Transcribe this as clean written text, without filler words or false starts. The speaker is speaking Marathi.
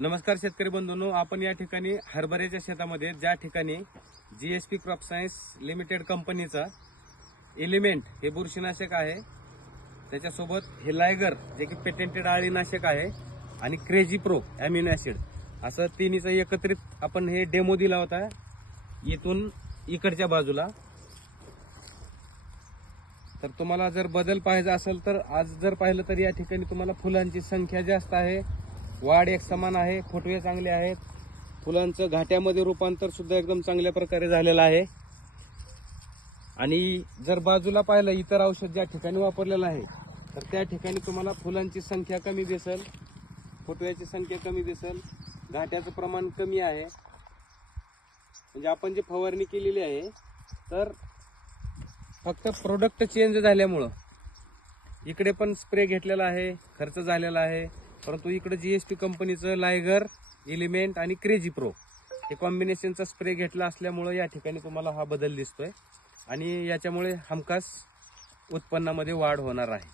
नमस्कार शेतकरी बंधूंनो, आपण या ठिकाणी हरभऱ्याच्या शेतामध्ये ज्या ठिकाणी जीएसपी क्रॉप सायन्स लिमिटेड कंपनीचा एलिमेंट हे बुरशीनाशक आहे, त्याच्यासोबत हे लायगर जे की पेटेंटेड अळीनाशक आहे आणि क्रेझी प्रो अॅमिनो ऍसिड असं तिन्हीचा एकत्रित आपण हे डेमो दिला होता इथून इकडच्या बाजूला. तर तुम्हाला जर बदल पाहिजे असेल तर आज जर पाहिलं तर या ठिकाणी तुम्हाला फुलांची संख्या जास्त आहे, वाढ एक समान आहे, फुटवे चांगले आहेत, फुलांचं घाट्यामध्ये रूपांतर सुद्धा एकदम चांगल्या प्रकारे झालेलं आहे. आणि जर बाजूला पाहिलं इतर औषध ज्या ठिकाणी वापरलेलं आहे तर त्या ठिकाणी तुम्हाला फुलांची संख्या कमी दिसेल, फुटव्याची संख्या कमी दिसेल, घाट्याचं प्रमाण कमी आहे. म्हणजे आपण जी फवारणी केलेली आहे तर फक्त प्रोडक्ट चेंज झाल्यामुळं इकडे पण स्प्रे घेतलेला आहे, खर्च झालेला आहे, परंतु इकडे जीएसपी कंपनीचं लायगर एलिमेंट आणि क्रेझी प्रो हे कॉम्बिनेशनचा स्प्रे घेतला असल्यामुळे या ठिकाणी तुम्हाला हा बदल दिसतोय आणि याच्यामुळे हमखास उत्पन्नामध्ये वाढ होणार आहे.